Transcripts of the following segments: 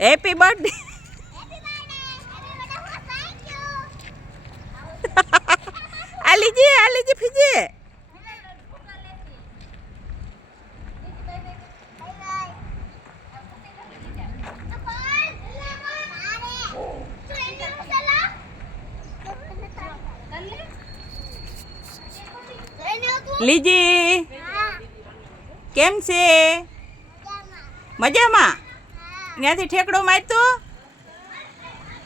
Happy birthday. આ લીજી Fiji. લીજી કેમ છે? મજામાં? ત્યાંથી ઠેકડો મારતો,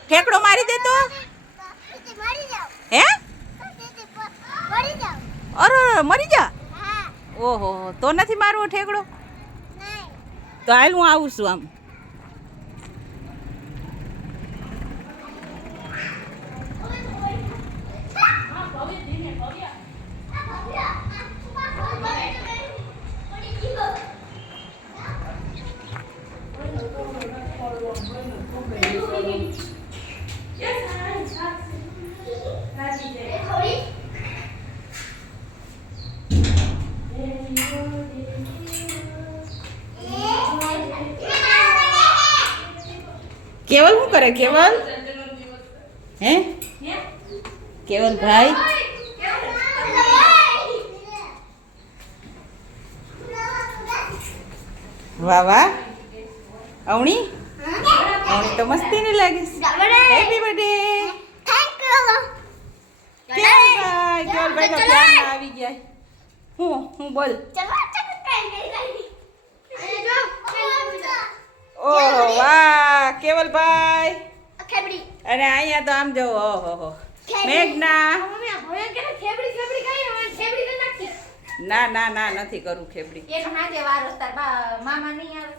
ઠેકડો મારી દેતો. હે અરે મરી જા. ઓહો તો નથી મારવો ઠેકડો? તો હાલ હું આવું છું આમ. કેવલ શું કરે? કેવલ હે કેવલ ભાઈ વાહ વાહ. અવણી અવણી તો મસ્તી નહીં લાગે. હેપી બર્થડે કેવલભાઈ નો પ્લાન આવી ગયા. હું બોલ. ઓહો વાહ કેવલભાઈ. અને અહીંયા તો આમ જો ઓહો મેઘના. ના ના ના નથી કરું ખેબડી. એક હાજે વાર તાર મામા નહીં આવે.